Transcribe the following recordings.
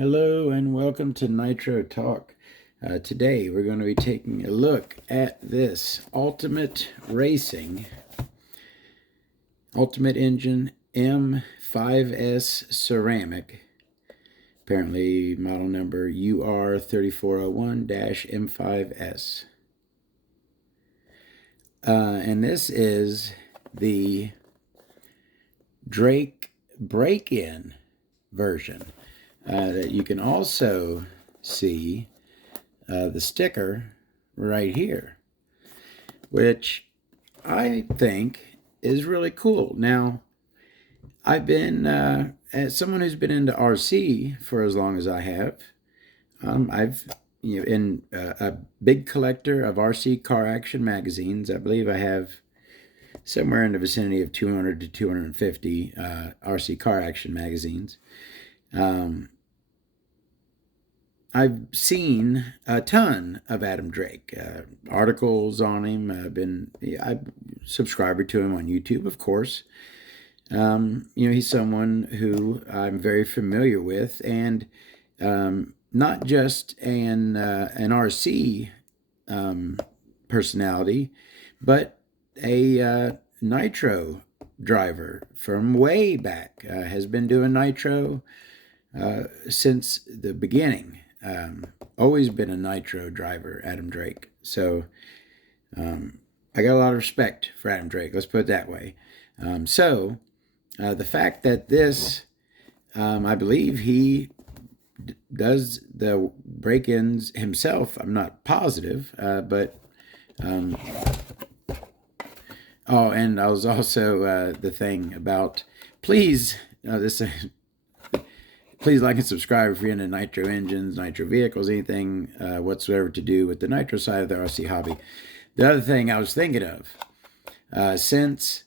Hello and welcome to Nitro Talk. Today we're going to be taking a look at this Ultimate Engine M5S Ceramic, apparently model number UR3401-M5S. And this is the Drake break-in version. That you can also see the sticker right here, which I think is really cool. Now, I've been, as someone who's been into RC for as long as I have, I've been a big collector of RC car action magazines. I believe I have somewhere in the vicinity of 200 to 250 RC car action magazines. I've seen a ton of Adam Drake, articles on him. I'm a subscriber to him on YouTube, of course. He's someone who I'm very familiar with, and not just an RC personality, but a Nitro driver from way back. Has been doing Nitro since the beginning. Always been a Nitro driver, Adam Drake. So I got a lot of respect for Adam Drake, let's put it that way. The fact that this, I believe he does the break-ins himself, I'm not positive, but oh, and I was also the thing about, please like and subscribe if you're into Nitro engines, Nitro vehicles, anything whatsoever to do with the Nitro side of the RC hobby. The other thing I was thinking of, since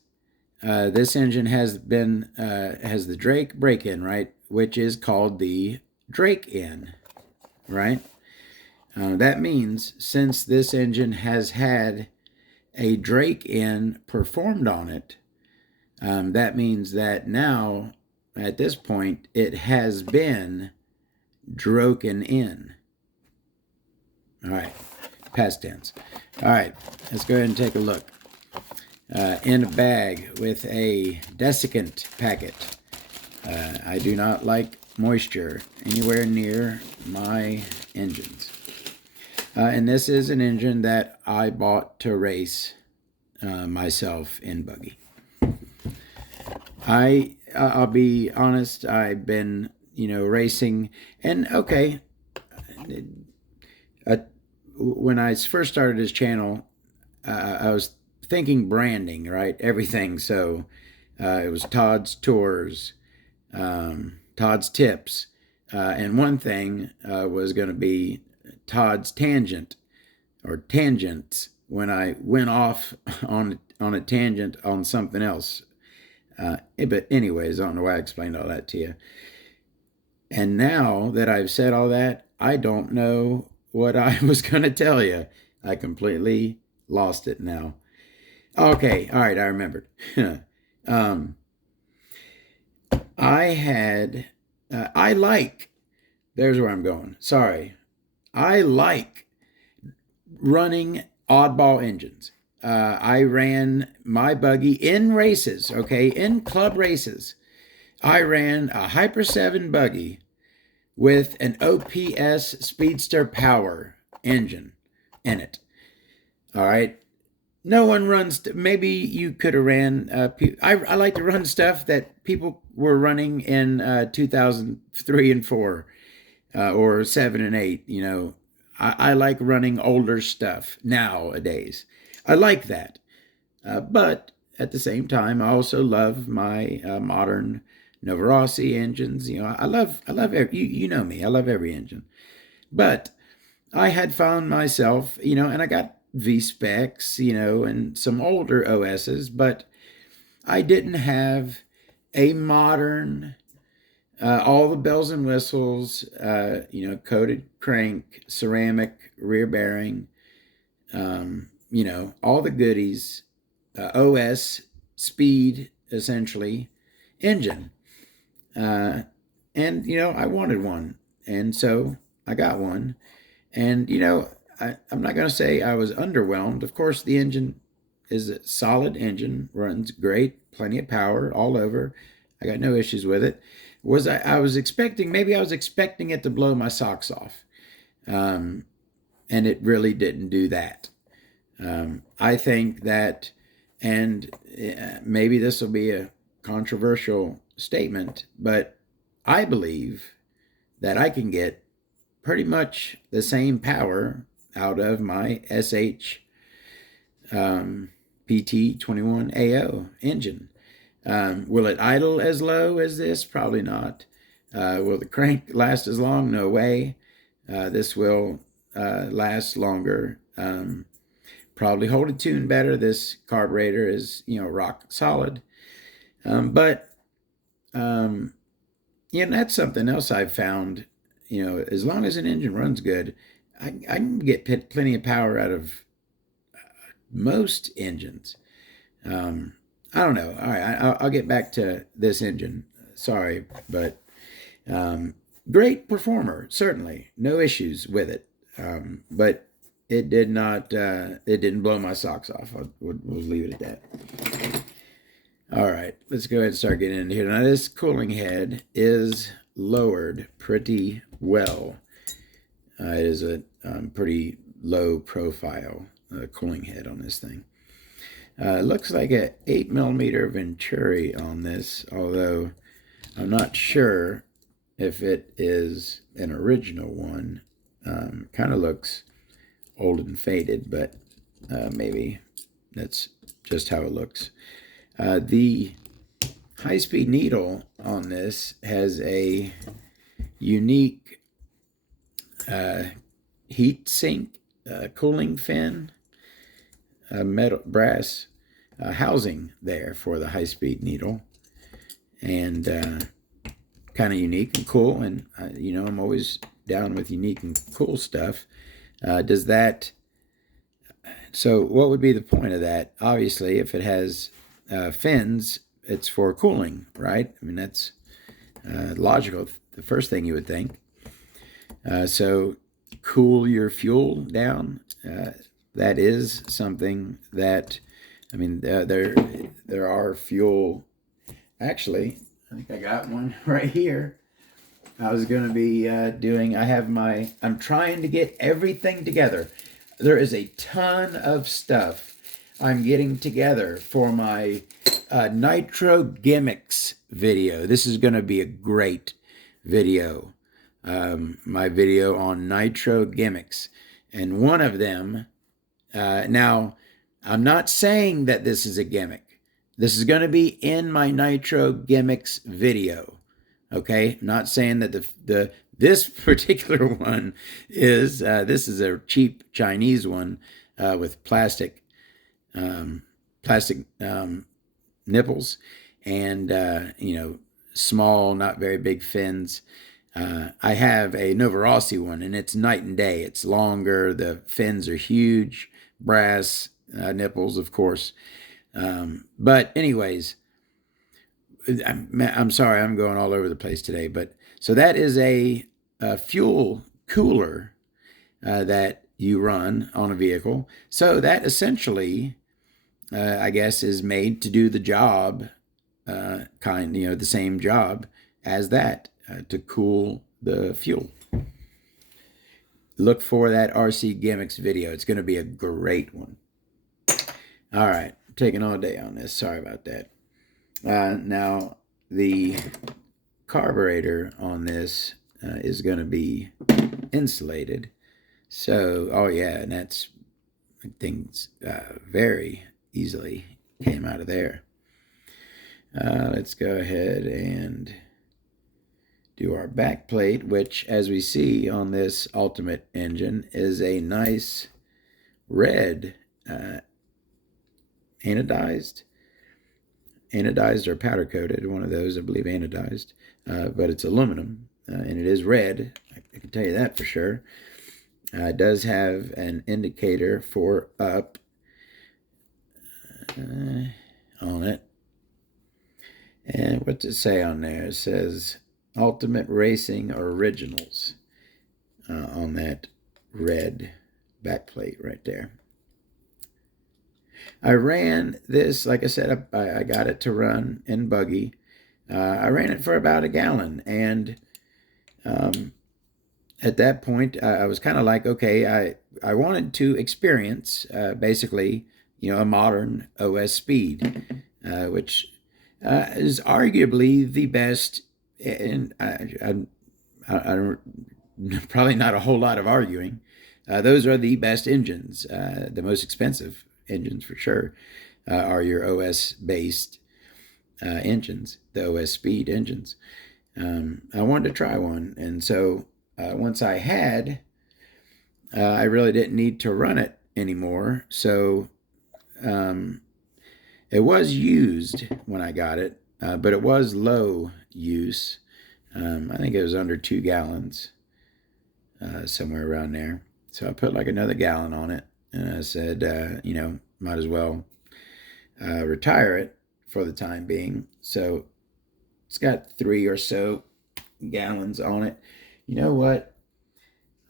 this engine has the Drake break-in, right, which is called the Drake-in, right? That means since this engine has had a Drake-in performed on it, that means that now, at this point, it has been droken in. All right, past tense. All right, let's go ahead and take a look. In a bag with a desiccant packet. I do not like moisture anywhere near my engines. And this is an engine that I bought to race myself in buggy. I'll be honest, I've been, racing, and okay, when I first started this channel, I was thinking branding, right? Everything. So it was Todd's Tours, Todd's Tips, and one thing was going to be Todd's Tangent, or Tangents, when I went off on a tangent on something else. But anyways, I don't know why I explained all that to you. And now that I've said all that, I don't know what I was going to tell you. I completely lost it now. Okay, all right, I remembered. There's where I'm going. Sorry. I like running oddball engines. I ran my buggy in races, okay, in club races. I ran a Hyper 7 buggy with an OPS Speedster Power engine in it. All right. No one runs, maybe you could have ran, I like to run stuff that people were running in 2003 and 4 or 7 and 8, I like running older stuff nowadays. I like that. But at the same time, I also love my modern Novarossi engines. I love every, you know me, I love every engine. But I had found myself, and I got V-Specs, and some older OSs, but I didn't have a modern, all the bells and whistles, coated crank, ceramic rear bearing, all the goodies, OS, speed, essentially, engine. And, I wanted one. And so I got one. And, I'm not going to say I was underwhelmed. Of course, the engine is a solid engine, runs great, plenty of power all over. I got no issues with it. I was expecting, maybe I was expecting it to blow my socks off. Um, and it really didn't do that. I think that, and maybe this will be a controversial statement, but I believe that I can get pretty much the same power out of my SH PT21AO engine. Will it idle as low as this? Probably not. Will the crank last as long? No way. This will last longer. Probably hold a tune better. This carburetor is, rock solid. But that's something else I've found. As long as an engine runs good, I can get plenty of power out of most engines. I don't know. All right, I'll get back to this engine. Sorry, but great performer, certainly. No issues with it. But it did not, it didn't blow my socks off. We'll leave it at that. All right, let's go ahead and start getting into here. Now, this cooling head is lowered pretty well. It is a pretty low profile cooling head on this thing. It looks like an 8mm Venturi on this, although I'm not sure if it is an original one. Kind of looks old and faded, but maybe that's just how it looks. The high-speed needle on this has a unique heat sink cooling fin, metal brass housing there for the high-speed needle, and kind of unique and cool. And I'm always down with unique and cool stuff. Does that? So, what would be the point of that? Obviously, if it has fins, it's for cooling, right? I mean, that's logical. The first thing you would think. So, cool your fuel down. That is something that, I mean, there are fuel. Actually, I think I got one right here. I was going to be I'm trying to get everything together. There is a ton of stuff I'm getting together for my Nitro Gimmicks video. This is going to be a great video. My video on Nitro Gimmicks. And one of them, now, I'm not saying that this is a gimmick. This is going to be in my Nitro Gimmicks video. Okay, I'm not saying that this particular one is. This is a cheap Chinese one with plastic nipples and small, not very big fins. I have a Novarossi one, and it's night and day. It's longer. The fins are huge, brass nipples, of course. But anyways, I'm sorry, I'm going all over the place today. But so that is a fuel cooler that you run on a vehicle. So that essentially, I guess, is made to do the job, the same job as that, to cool the fuel. Look for that RC Gimmicks video. It's going to be a great one. All right, I'm taking all day on this. Sorry about that. Now, the carburetor on this is going to be insulated. So, oh yeah, and that's things very easily came out of there. Let's go ahead and do our back plate, which, as we see on this Ultimate engine, is a nice red anodized or powder coated, one of those, I believe anodized, but it's aluminum, and it is red. I can tell you that for sure. It does have an indicator for up on it. And what does it say on there? It says Ultimate Racing Originals on that red backplate right there. I ran this, like I said, I got it to run in buggy. I ran it for about a gallon, and at that point, I was kind of like, okay, I wanted to experience basically, a modern OS speed, which is arguably the best, and I probably not a whole lot of arguing. Those are the best engines, the most expensive engines for sure, are your OS based engines, the OS speed engines. I wanted to try one, and so once I had, I really didn't need to run it anymore. So it was used when I got it, but it was low use. I think it was under 2 gallons, somewhere around there. So I put like another gallon on it, and I said, might as well retire it for the time being. So it's got 3 or so gallons on it. You know what?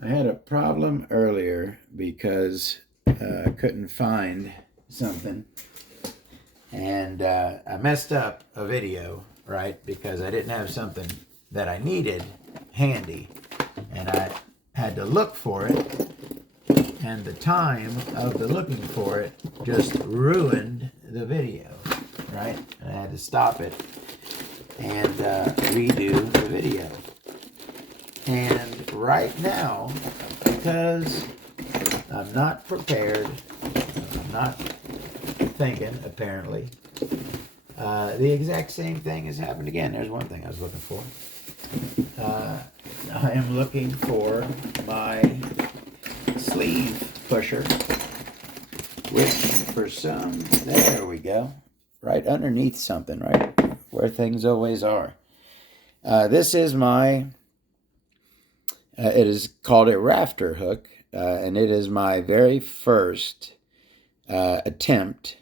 I had a problem earlier because I couldn't find something, and I messed up a video, right? Because I didn't have something that I needed handy, and I had to look for it, and the time of the looking for it just ruined the video, right? And I had to stop it and redo the video. And right now, because I'm not prepared, I'm not thinking, apparently, the exact same thing has happened again. There's one thing I was looking for. I am looking for my sleeve pusher, which for some, there we go, right underneath something, right where things always are. This is my, it is called a rafter hook, and it is my very first attempt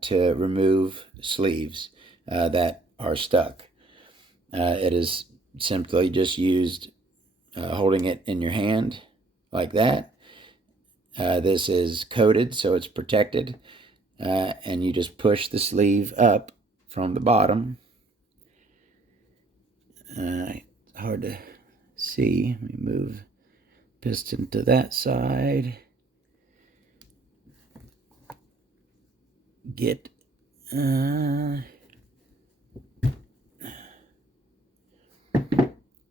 to remove sleeves that are stuck. It is simply just used holding it in your hand like that. This is coated so it's protected, and you just push the sleeve up from the bottom. Hard to see. Let me move piston to that side. Get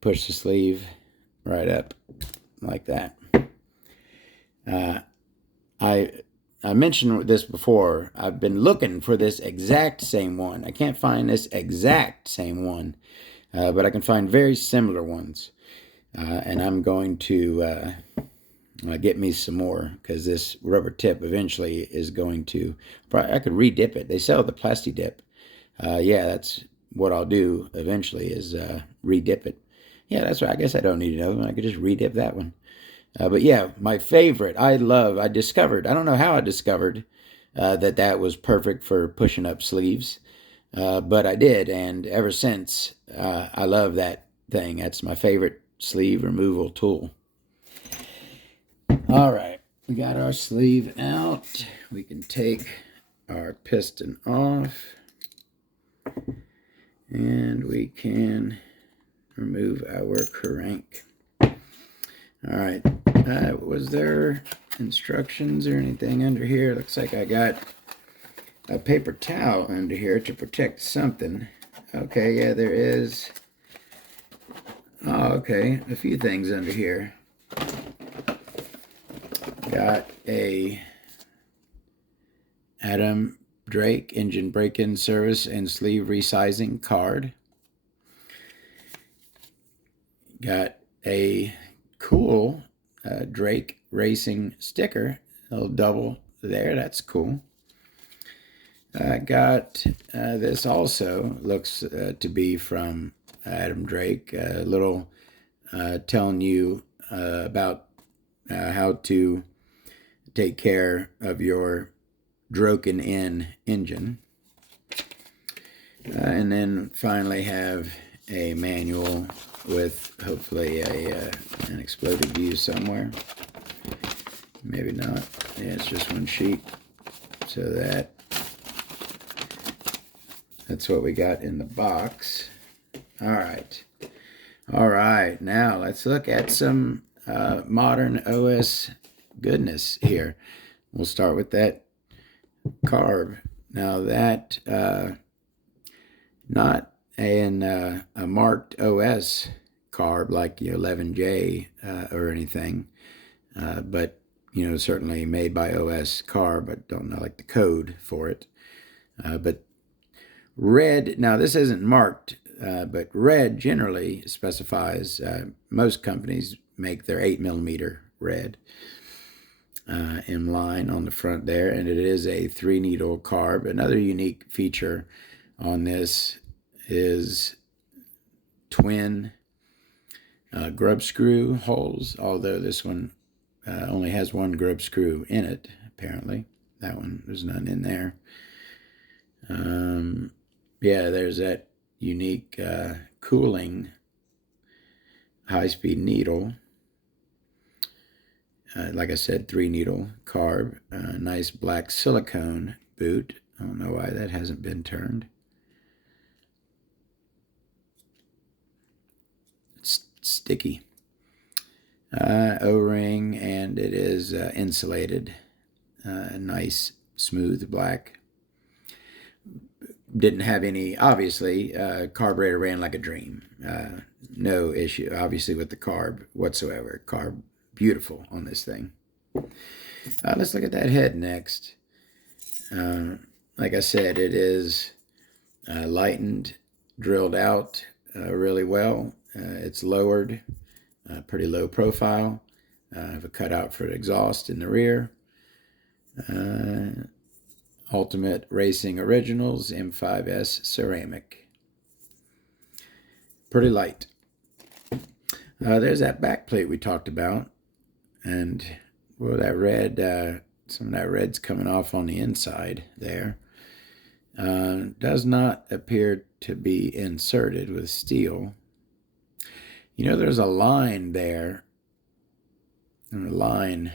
push the sleeve right up like that. I mentioned this before. I've been looking for this exact same one. I can't find this exact same one, but I can find very similar ones. And I'm going to get me some more, because this rubber tip eventually is going to, I could re-dip it. They sell the plasti dip. Yeah, that's what I'll do eventually, is re-dip it. Yeah, that's right. I guess I don't need another one. I could just re-dip that one. But yeah, my favorite, I discovered, I don't know how I discovered that was perfect for pushing up sleeves, but I did, and ever since, I love that thing. That's my favorite sleeve removal tool. All right, we got our sleeve out. We can take our piston off, and we can remove our crank. All right, was there instructions or anything under here? Looks like I got a paper towel under here to protect something. Okay, yeah, there is. Oh, okay, a few things under here. Got a Adam Drake engine break-in service and sleeve resizing card. Got a cool Drake Racing sticker, a little double there, that's cool. Got this also, looks to be from Adam Drake, a little telling you about how to take care of your broken-in engine. And then finally have a manual with hopefully an exploded view somewhere. Maybe not. Yeah, it's just one sheet. So that's what we got in the box. All right. All right. Now let's look at some modern OS goodness here. We'll start with that carb. Now that not a marked OS carb like the 11J or anything, but certainly made by OS carb. I don't know like the code for it, but red. Now this isn't marked, but red generally specifies. Most companies make their 8mm red. In line on the front there, and it is a 3-needle carb. Another unique feature on this is twin grub screw holes, although this one only has one grub screw in it, apparently. That one, there's none in there. Yeah, there's that unique cooling high-speed needle. Like I said, 3-needle carb. Nice black silicone boot. I don't know why that hasn't been turned. It's sticky. O-ring, and it is insulated. Nice, smooth black. Didn't have any, obviously, carburetor ran like a dream. No issue, obviously, with the carb whatsoever. Carb beautiful on this thing. Let's look at that head next. Like I said, it is lightened, drilled out really well. It's lowered, pretty low profile. I have a cutout for the exhaust in the rear. Ultimate Racing Originals M5S Ceramic. Pretty light. There's that back plate we talked about. And, well, that red, some of that red's coming off on the inside there. Does not appear to be inserted with steel. There's a line there. And a line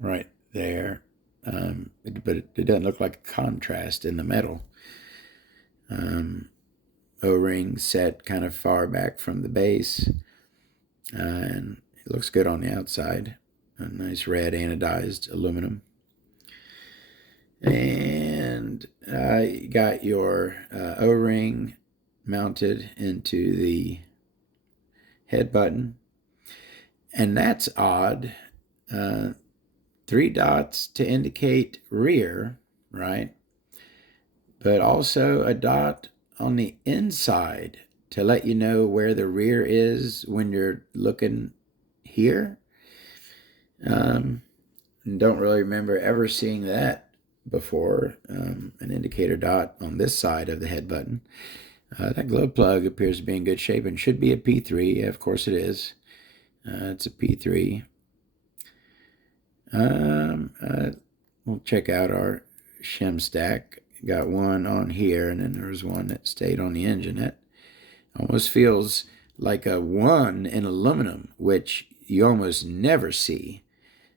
right there. But it doesn't look like a contrast in the metal. O-ring set kind of far back from the base. And it looks good on the outside. A nice red anodized aluminum. And you got your O-ring mounted into the head button. And that's odd. 3 dots to indicate rear, right? But also a dot on the inside to let you know where the rear is when you're looking here. Don't really remember ever seeing that before. An indicator dot on this side of the head button. That glove plug appears to be in good shape and should be a P3. Yeah, of course it is. It's a P3. We'll check out our shim stack. Got one on here, and then there's one that stayed on the engine. That almost feels like a 1 in aluminum, which you almost never see.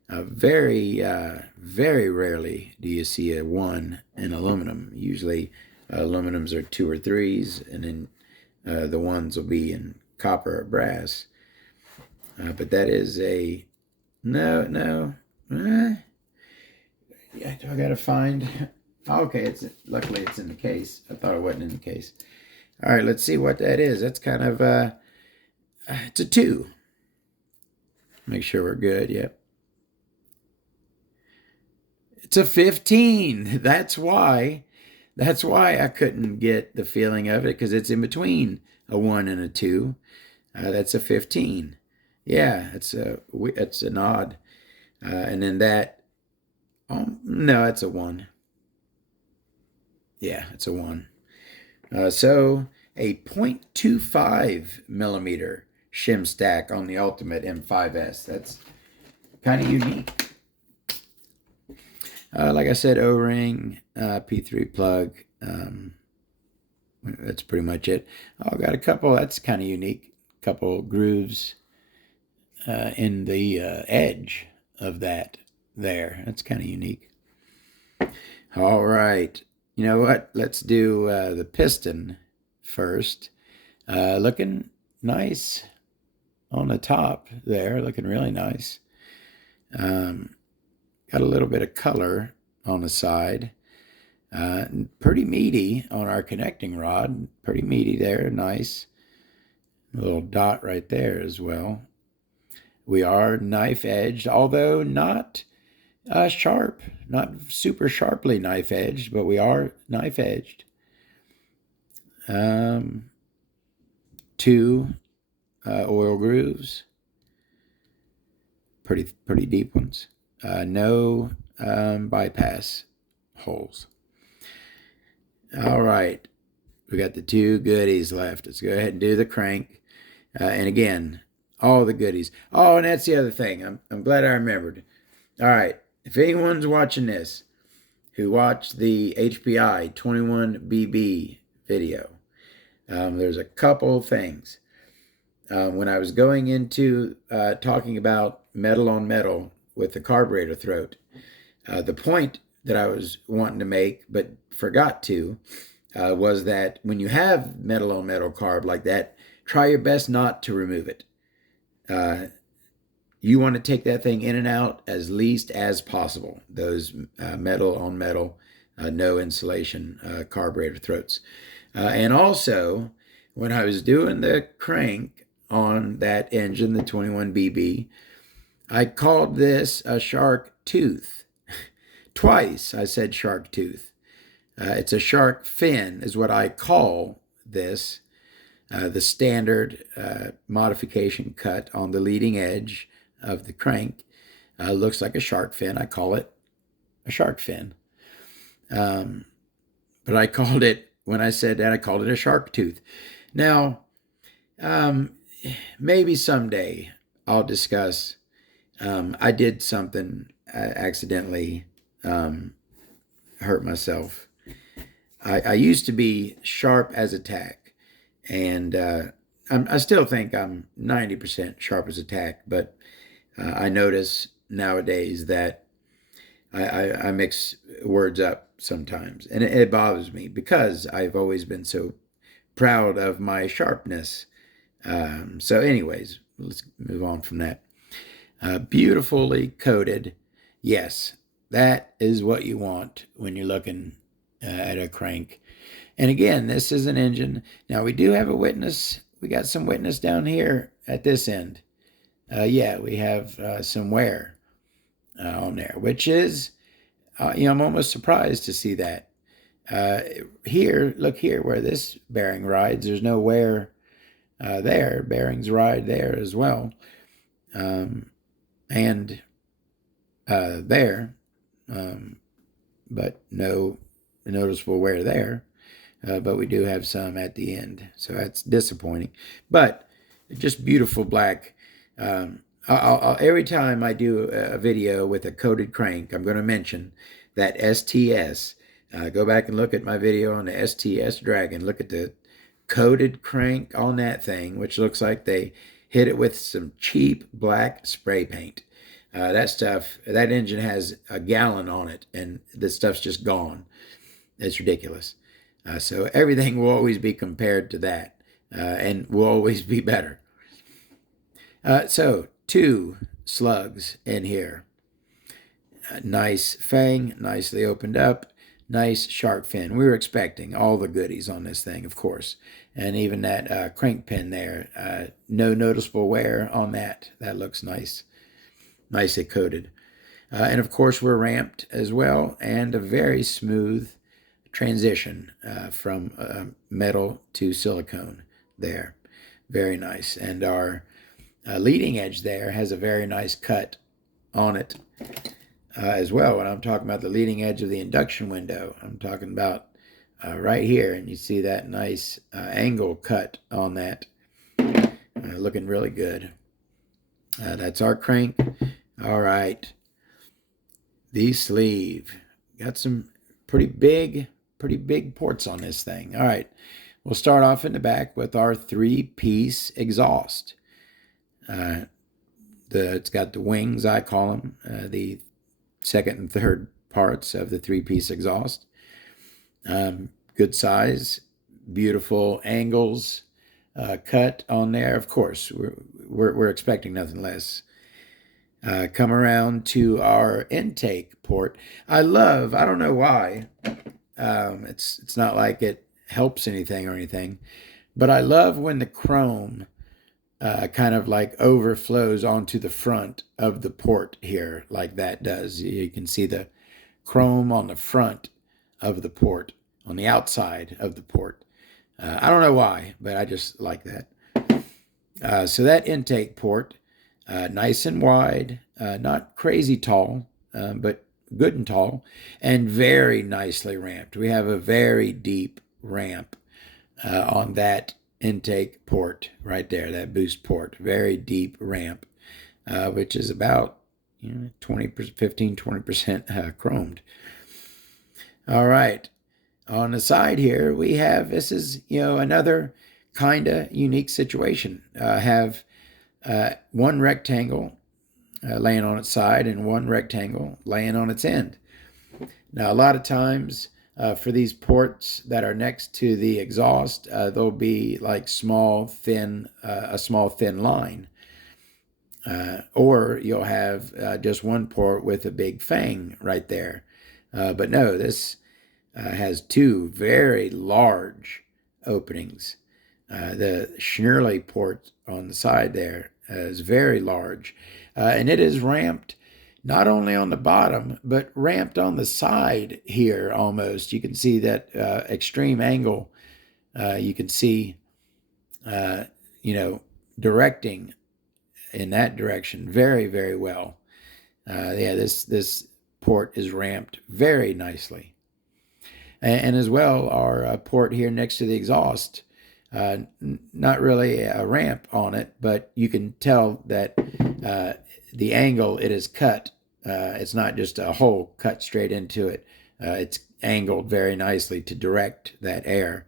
Very rarely do you see a 1 in aluminum. Usually aluminums are 2 or 3s, and then the 1s will be in copper or brass. But that is a... No. Yeah, I gotta find... Okay, luckily it's in the case. I thought it wasn't in the case. All right, let's see what that is. That's kind of... it's a 2. Make sure we're good, yep. It's a 15. That's why I couldn't get the feeling of it, because it's in between a 1 and a 2. That's a 15. Yeah, it's an odd. And then that, no, it's a 1. Yeah, it's a 1. So a 0.25 millimeter shim stack on the Ultimate M5S. That's kind of unique. Like I said, O-ring, P3 plug, That's pretty much it. Oh, got a couple, that's kind of unique. Couple grooves in the edge of that there. That's kind of unique. All right. You know what? Let's do the piston first. Looking nice on the top there. Looking really nice. Got a little bit of color on the side. Pretty meaty on our connecting rod. Pretty meaty there. Nice. A little dot right there as well. We are knife edged, although not sharp, not super sharply knife edged, but we are knife edged. 2 oil grooves, pretty deep ones. No bypass holes. All right, we got the 2 goodies left. Let's go ahead and do the crank. And again, all the goodies. Oh, and that's the other thing. I'm glad I remembered. All right, if anyone's watching this who watched the HPI 21BB video, there's a couple things. When I was going into talking about metal on metal with the carburetor throat, the point that I was wanting to make but forgot to was that when you have metal on metal carb like that, try your best not to remove it. You want to take that thing in and out as least as possible. Those metal on metal, no insulation carburetor throats. And also, when I was doing the crank on that engine, the 21BB, I called this a shark tooth. Twice I said shark tooth. It's a shark fin is what I call this. The standard modification cut on the leading edge of the crank looks like a shark fin. I call it a shark fin. But I called it, when I said that, I called it a shark tooth. Now, maybe someday I'll discuss, I did something accidentally hurt myself. I used to be sharp as a tack, and I still think I'm 90% sharp as a tack, but I notice nowadays that I mix words up sometimes, and it bothers me because I've always been so proud of my sharpness. So anyways, let's move on from that. Beautifully coated. Yes, that is what you want when you're looking at a crank. And again, this is an engine. Now we do have a witness. We got some witness down here at this end. Yeah, we have some wear on there, which is, I'm almost surprised to see that. Here, look here where this bearing rides. There's no wear there. Bearings ride there as well. And there, but no noticeable wear there. But we do have some at the end, so that's disappointing. But just beautiful black. Every time I do a video with a coated crank, I'm going to mention that STS. Go back and look at my video on the STS Dragon. Look at the coated crank on that thing, which looks like they hit it with some cheap black spray paint. That stuff, that engine has a gallon on it, and the stuff's just gone. It's ridiculous. So everything will always be compared to that, and will always be better. So 2 slugs in here. Nice fang, nicely opened up. Nice shark fin. We were expecting all the goodies on this thing, of course. And even that crank pin there, no noticeable wear on that. That looks nice. Nicely coated. And of course we're ramped as well, and a very smooth transition from metal to silicone there. Very nice. And our leading edge there has a very nice cut on it as well. When I'm talking about the leading edge of the induction window, I'm talking about right here, and you see that nice angle cut on that. Looking really good. That's our crank. All right. The sleeve. Got some pretty big ports on this thing. All right. We'll start off in the back with our three-piece exhaust. It's got the wings, I call them, the second and third parts of the three-piece exhaust. Good size, beautiful angles cut on there. Of course, we're expecting nothing less. Come around to our intake port. I don't know why. It's not like it helps anything or anything, but I love when the chrome kind of like overflows onto the front of the port here, like that does. You can see the chrome on the front of the port, on the outside of the port. I don't know why, but I just like that. So that intake port, nice and wide, not crazy tall, but good and tall, and very nicely ramped. We have a very deep ramp on that intake port right there, that boost port. Very deep ramp, which is about 15, 20% chromed. All right. On the side here, we have, this is, another kind of unique situation. Have one rectangle laying on its side and one rectangle laying on its end. Now, a lot of times for these ports that are next to the exhaust, there'll be like a small, thin line. Or you'll have just one port with a big fang right there. But no, this has two very large openings. The Schnurley port on the side there is very large. And it is ramped not only on the bottom, but ramped on the side here almost. You can see that extreme angle. You can see, directing in that direction very, very well. This port is ramped very nicely. And as well, our port here next to the exhaust, not really a ramp on it, but you can tell that the angle it is cut, it's not just a hole cut straight into it. It's angled very nicely to direct that air.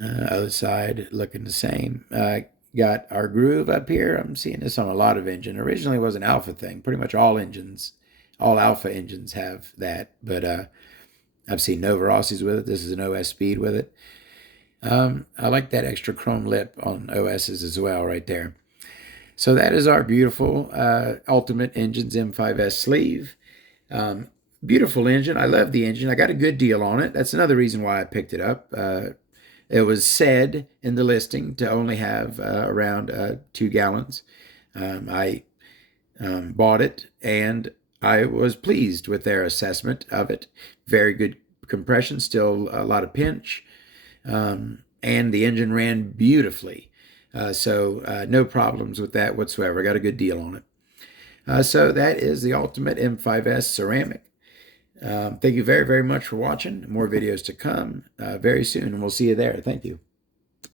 Other side looking the same. Got our groove up here. I'm seeing this on a lot of engines. Originally it was an Alpha thing. Pretty much all Alpha engines have that, but I've seen Nova Rossi's with it. This is an OS Speed with it. I like that extra chrome lip on OS's as well right there. So that is our beautiful Ultimate Engines M5S sleeve. Beautiful engine. I love the engine. I got a good deal on it. That's another reason why I picked it up. It was said in the listing to only have around 2 gallons. I bought it, and I was pleased with their assessment of it. Very good compression, still a lot of pinch, and the engine ran beautifully. So no problems with that whatsoever. Got a good deal on it. So that is the Ultimate M5S Ceramic. Thank you very, very much for watching. More videos to come very soon, and we'll see you there. Thank you.